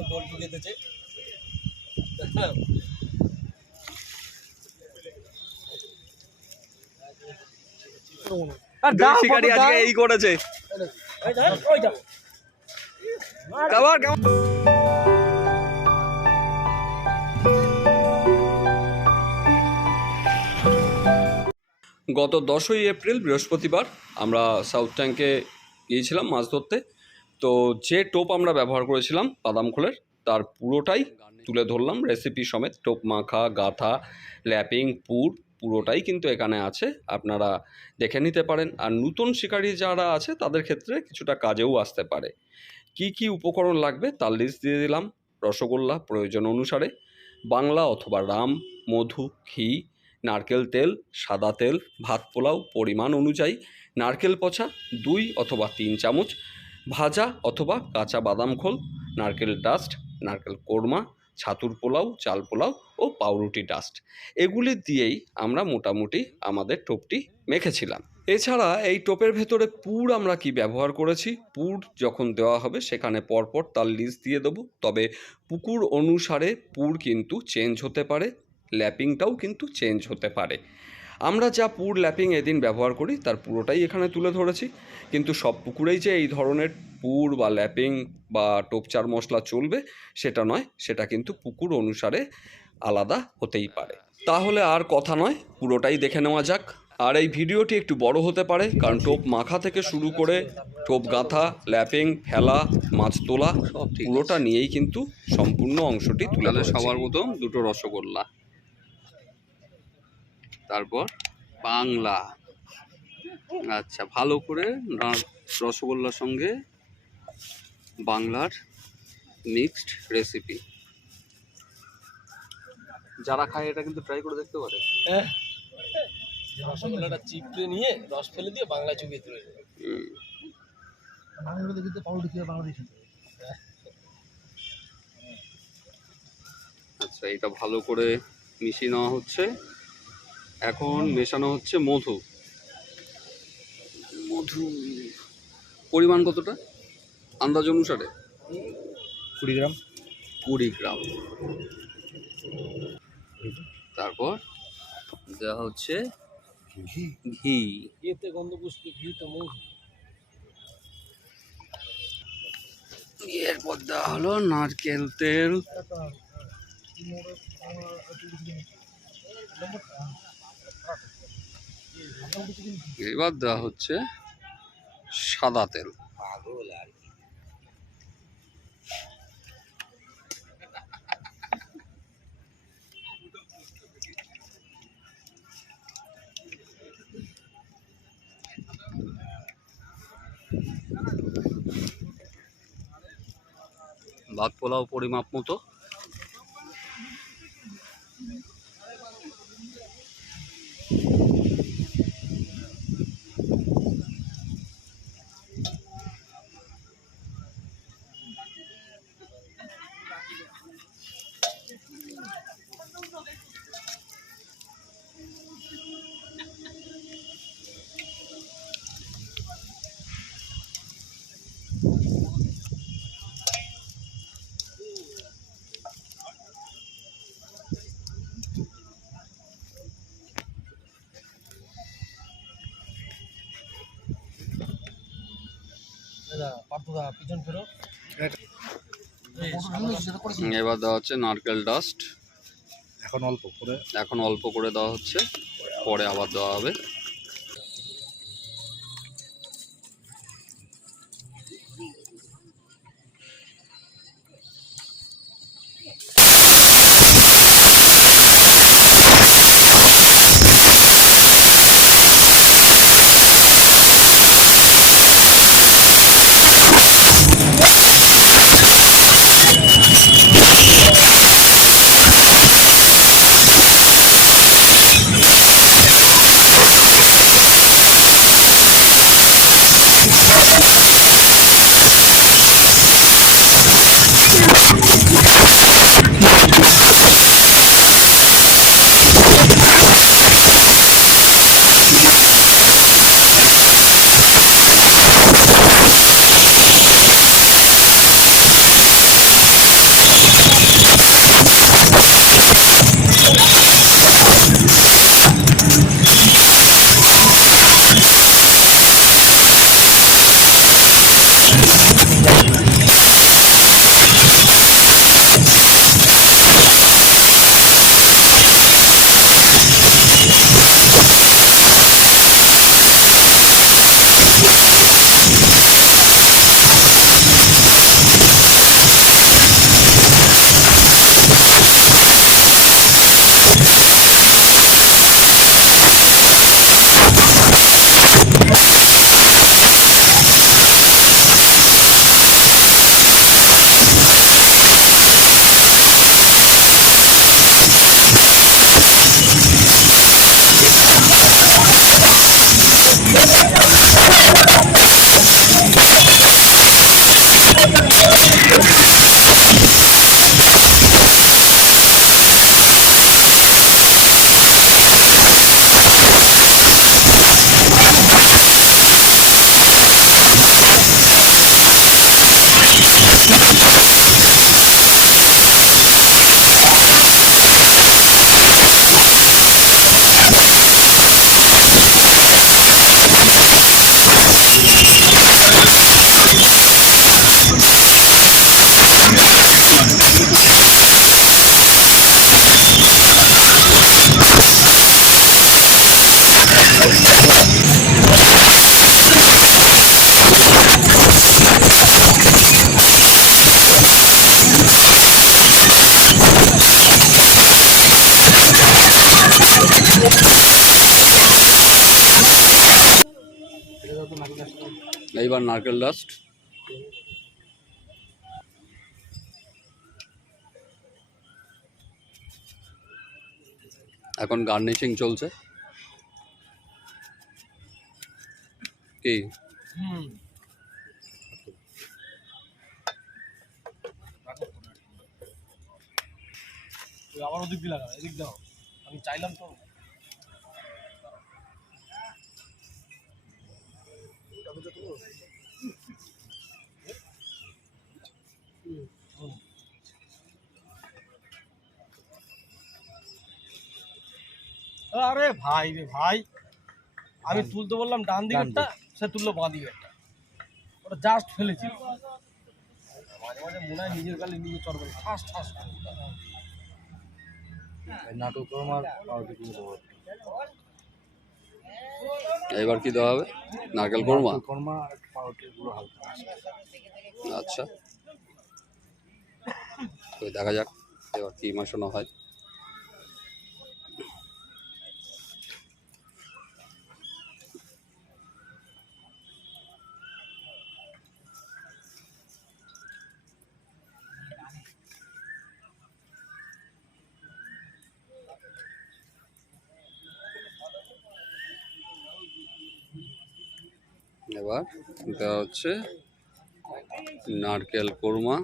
একটা গোল ঢুকে দিয়েছে দুই শিকারি আজকে এই করেছে। গত দশই এপ্রিল বৃহস্পতিবার আমরা সাউথ ট্যাঙ্কে গিয়েছিলাম মাছ ধরতে। তো যে টোপ আমরা ব্যবহার করেছিলাম বাদাম খোলের, তার পুরোটাই তুলে ধরলাম রেসিপি সমেত। টোপ মাখা, গাথা, ল্যাপিং, পুর, পুরোটাই কিন্তু এখানে আছে, আপনারা দেখে নিতে পারেন। আর নতুন শিকারী যারা আছে, তাদের ক্ষেত্রে কিছুটা কাজেও আসতে পারে। কি কি উপকরণ লাগবে, তার লিস্ট দিয়ে দিলাম। রসগোল্লা প্রয়োজন অনুসারে, বাংলা অথবা রাম, মধু, ঘি, নারকেল তেল, সাদা তেল, ভাত পোলাও, পরিমাণ অনুযায়ী, নারকেল পচা, দুই অথবা তিন চামচ ভাজা অথবা কাঁচা বাদাম খোল, নারকেল ডাস্ট নারকেল কোরমা, ছাতুর পোলাও, চাল পোলাও ও পাউরুটি ডাস্ট এগুলি দিয়েই আমরা মোটামুটি আমাদের টোপটি মেখেছিলাম। এছাড়া এই টোপের ভেতরে পুর আমরা কি ব্যবহার করেছি? পুর যখন দেওয়া হবে সেখানে পরপর তার লিস্ট দিয়ে দেবো। তবে পুকুর অনুসারে পুর কিন্তু চেঞ্জ হতে পারে ল্যাপিংটাও কিন্তু চেঞ্জ হতে পারে। আমরা যা পুর ল্যাপিং এদিন ব্যবহার করি তার পুরোটাই এখানে তুলে ধরেছি। কিন্তু সব পুকুরেই যে এই ধরনের পুর বা ল্যাপিং বা টোপচার মশলা চলবে সেটা নয় সেটা কিন্তু পুকুর অনুসারে আলাদা হতেই পারে। তাহলে আর কথা নয় পুরোটাই দেখে নেওয়া যাক। আর এই ভিডিওটি একটু বড় হতে পারে কারণ টোপ মাখা থেকে শুরু করে টোপ গাঁথা ল্যাপিং ফেলা মাছ তোলা পুরোটা নিয়েই কিন্তু সম্পূর্ণ অংশটি তুলে। সবার মতো দুটো রসগোল্লা। তারপর বাংলা। আচ্ছা ভালো করে রসগোল্লার সঙ্গে বাংলার মিক্সড রেসিপি যারা খায় এটা কিন্তু ট্রাই করে দেখতে পারে। হ্যাঁ। রসগোল্লাটা চিপড়ে নিয়ে রস ফেলে দিয়ে বাংলা চুবিয়ে তুলে আচ্ছা এটা ভালো করে মিশিয়ে নেওয়া হচ্ছে। এখন মেশানো হচ্ছে মধু। মধু। পরিমাণ কতটা? আন্দাজ অনুসারে। কুড়ি গ্রাম। কুড়ি গ্রাম। তারপর দেওয়া হচ্ছে ঘি। ঘি। ইয়েতে গন্ধপুষ্প ঘি তো মধু। এরপর দেওয়া হলো নারকেল তেল। এবার দেওয়া হচ্ছে সাদা তেল। ভাত পোলাও পরিমাপ মতো। এবার দেওয়া হচ্ছে নারকেল ডাস্ট এখন অল্প করে। এখন অল্প করে দেওয়া হচ্ছে পরে আবার দেওয়া হবে। এইবার নারকেল ডাস্ট এখন গার্নিশিং চলছে। কি আবার ওদিক দিয়ে লাগা, এদিক দাও। আমি চাইলাম তো। আরে ভাই রে ভাই। আমি তুলতে বললাম ডান দিকেরটা সে তুললো বাঁ দিকেরটা। ওটা জাস্ট ফেলেছি। মাঝে মাঝে মনে হয় নিজের গালে নিজে চড়বে ঠাস ঠাস নাটক আমার পাউরুটি দিয়ে দেবো এবার কি দেওয়া হবে? নারকেল কোরমা? কর্মা পাউরুটিরগুলো হালকা। আচ্ছা। তো দেখা যাক এবার কি মাসানো হয়। এবার দেওয়া হচ্ছে নারকেল কোরমা।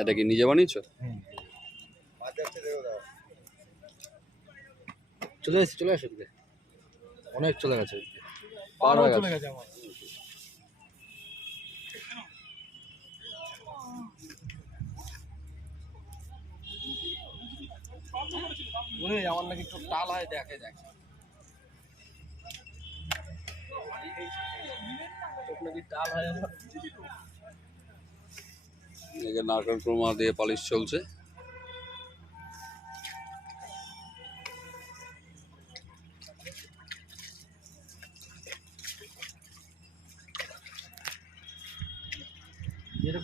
এটা কি নিজে বানিয়েছো? চলে এসেছে চলে আসে। অনেক চলে গেছে। পার হয়ে চলে গেছে। মনে হয় আমার নাকি একটু টাল হয় দেখে দেখে। নারকেল কোরমা দিয়ে পালিশ চলছে।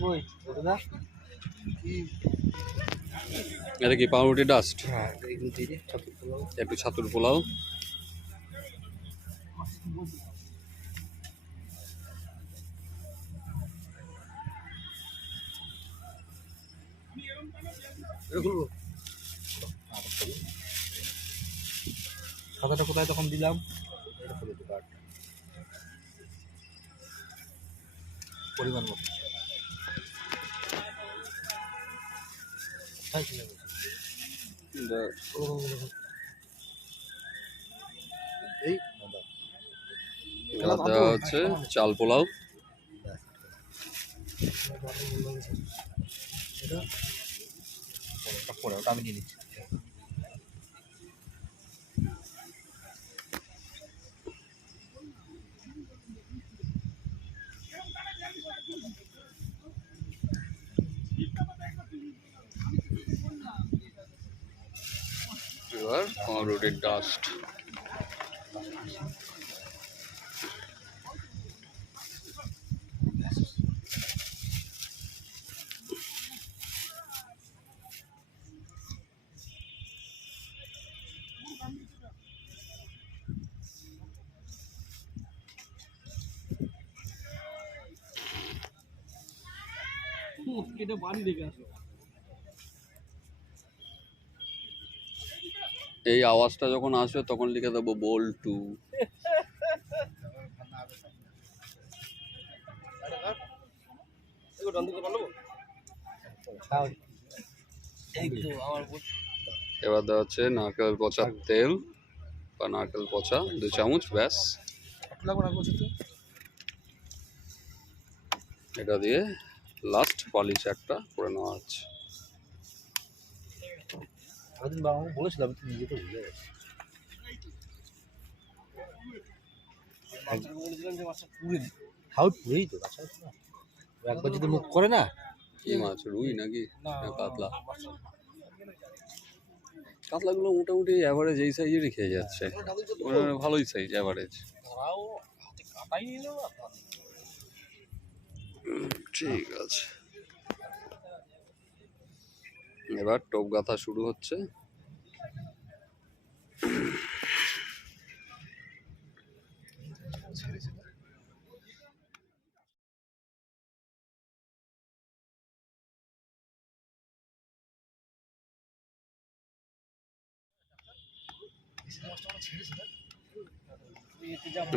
কই দা এটা কি পাউরুটি ডাস্ট হ্যাঁ একটু ছাতুর পোলাও। খাতাটা কোথায় তখন দিলাম? পরিমাণ মতো। হচ্ছে চাল পোলাও। আমি নিয়ে নিচ্ছি। পাউরুটির ডাস্ট কেটে বাড়ি রেখে এই আওয়াজটা যখন আসবে, তখন লিখে দেবো বোল টু এবার দেওয়া হচ্ছে নারকেল পচা তেল বা নারকেল পচা দু চামচ, ব্যাস। এটা দিয়ে লাস্ট পালিশ একটা করে নেওয়া হচ্ছে। আগের বাবা বলেছিলাম তুই নিজে তো ভুলে দিই হাউ পুরেই তো। ও একবার যদি মুখ করে না কি মাছ রুই নাকি কাতলা কাতলাগুলো মোটামুটি অ্যাভারেজ এই সাইজেরই খেয়ে যাচ্ছে ভালোই সাইজ অ্যাভারেজ ঠিক আছে এবার টোপ গাথা শুরু হচ্ছে।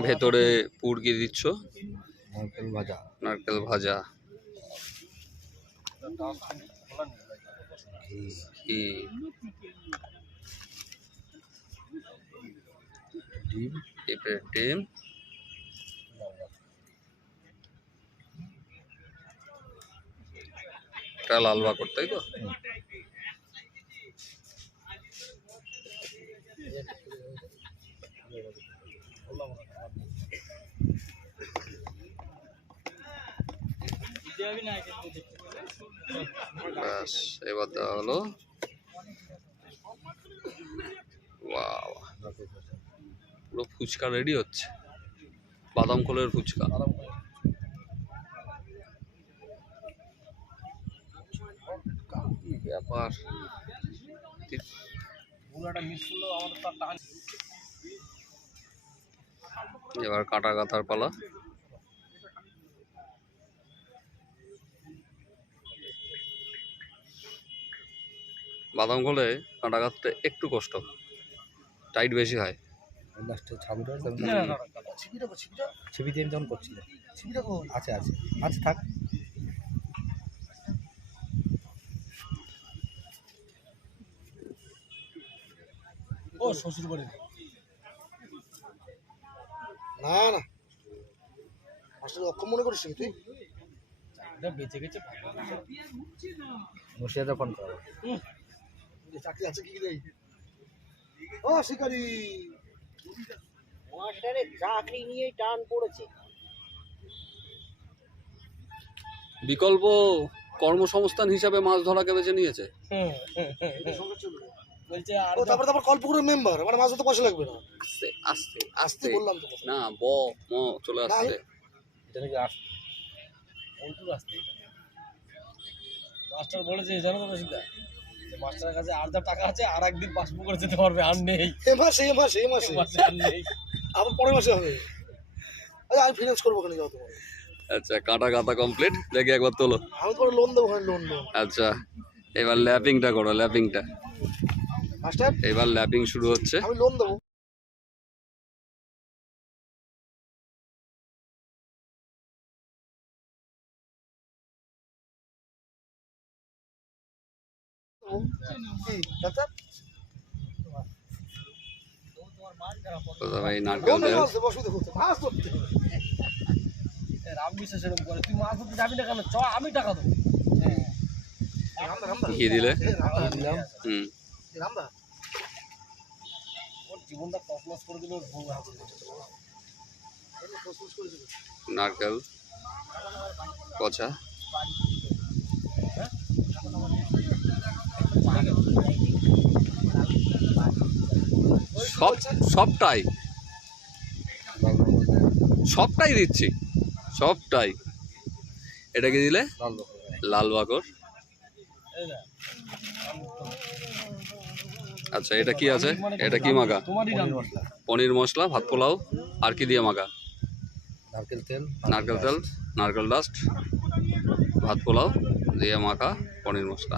ভেতরে পুর কি দিচ্ছ। নারকেল ভাজা। নারকেল ভাজা। ঘি ডিম পেঁপের ডিম এটা লাল তাই তো ব্যাস, এবার দেওয়া হলো। পুরো ফুচকা রেডি হচ্ছে। বাদাম কলের ফুচকা। ব্যাপার। এবার কাটা গাথার পালা। বাদাম খোলে কাটা গাছটা একটু কষ্ট টাইট বেশি হয়। আমি তখন করছিলাম। আছে থাক। ও শ্বশুর বাড়ি। না না। অক্ষম মনে করিস তুই? বেঁচে গেছে। ফোন করো। চাকরি আছে কি দেই ও শিকারি। মাস্টারের চাকরি নিয়েই টান পড়েছে। বিকল্প কর্মসংস্থান হিসাবে মাছ ধরাকে বেছে নিয়েছে। ও তারপরে তারপর মেম্বার মানে মাছ ধরতে পয়সা লাগবে না। আস্তে আস্তে আস্তে বললাম তো না ব ম চলে আসছে এটা নাকি আস অল্টুর আসতে। মাস্টার বলেছে জানো তো মাস্টারের কাছে আর যা টাকা আছে আর একদিন পাসবুক করে যেতে পারবে আর নেই। এ মাসে এ মাসে এ মাসে। মাসে আর নেই। আবার পরের মাসে হবে। আরে আমি ফিনান্স করব ওখানে যাও তোমার। আচ্ছা কাটা কাটা কমপ্লিট দেখি একবার তোলো। আমি তোমার লোন দেবো ওখানে লোন লোন আচ্ছা এবার ল্যাপিংটা করো ল্যাপিংটা মাস্টার এবার ল্যাপিং শুরু হচ্ছে। আমি লোন দেবো। রামদা, রামদা। কি দিলে? হুম। নারকেল পচা সব সবটাই। সবটাই দিচ্ছি। সবটাই। এটা কি দিলে? লাল বাকর। আচ্ছা এটা কি আছে? এটা কি মাখা? পনির মশলা পনির মশলা ভাত পোলাও আর কি দিয়ে মাখা? নারকেল তেল নারকেল তেল নারকেল ডাস্ট ভাত পোলাও দিয়ে মাখা পনির মশলা।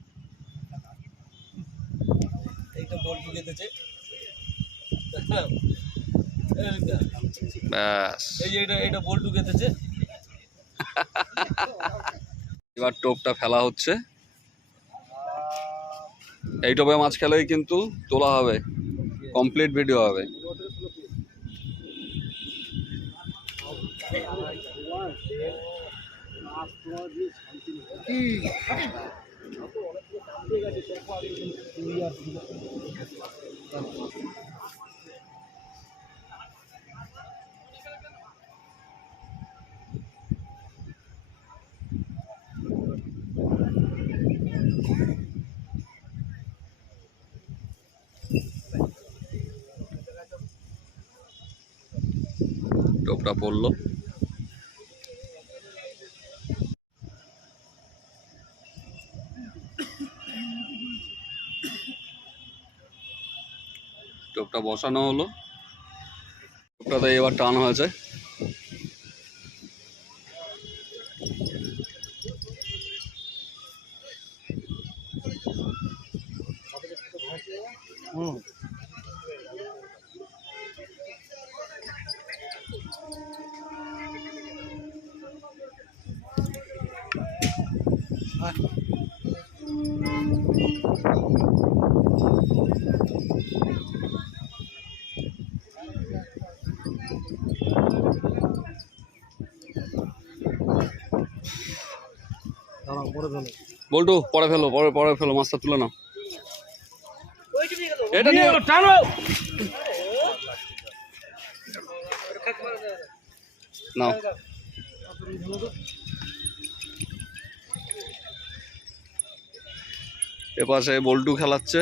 বল্টু এই এইটা এইটা বল্টু এবার টোপটা ফেলা হচ্ছে। এই টোপে মাছ খেলেই কিন্তু তোলা হবে। কমপ্লিট ভিডিও হবে। টোপটা পড়ল টোপটা বসানো হলো। টোপটাতে এবার টান হয়েছে। বল্টু, পরে ফেলো, পরে পরে ফেলো, মাছটা তুলে নাও। এটা নিয়ে টানো! নাও। এপাশে বল্টু খেলাচ্ছে।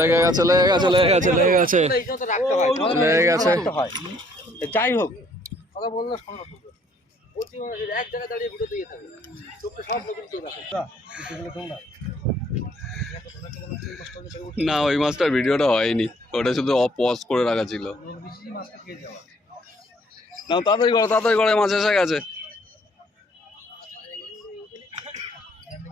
লেগে গেছে লেগে গেছে লেগে গেছে লেগে গেছে। লেগে গেছে। যাই হোক। কথা বললে এক জায়গায় দাঁড়িয়ে দিয়ে সব না ওই মাছটার ভিডিওটা হয়নি। ওটা শুধু অফ পজ করে রাখা ছিল। না তাড়াতাড়ি করো তাড়াতাড়ি করে মাছ এসে গেছে।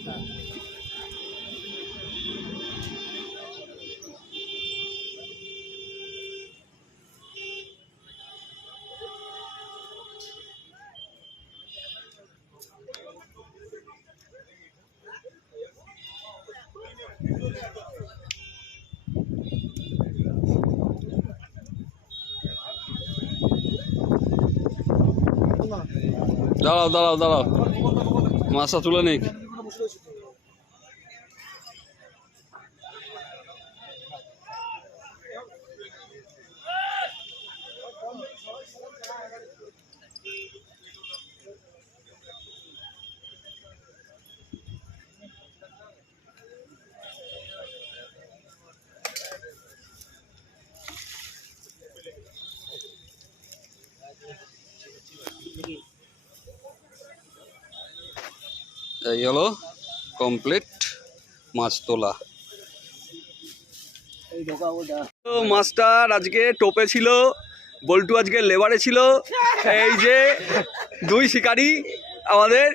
kita. Dalam, dalam, dalam. Masa tulen ini. এই হলো কমপ্লিট মাছ তোলা। তো মাস্টার আজকে টোপে ছিল বল্টু আজকে লেবারে ছিল এই যে দুই শিকারি আমাদের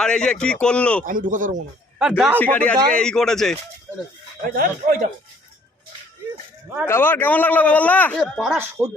আর এই যে কি করল? দুই শিকারি আজকে এই করেছে। কেমন লাগল বাবা সহ্য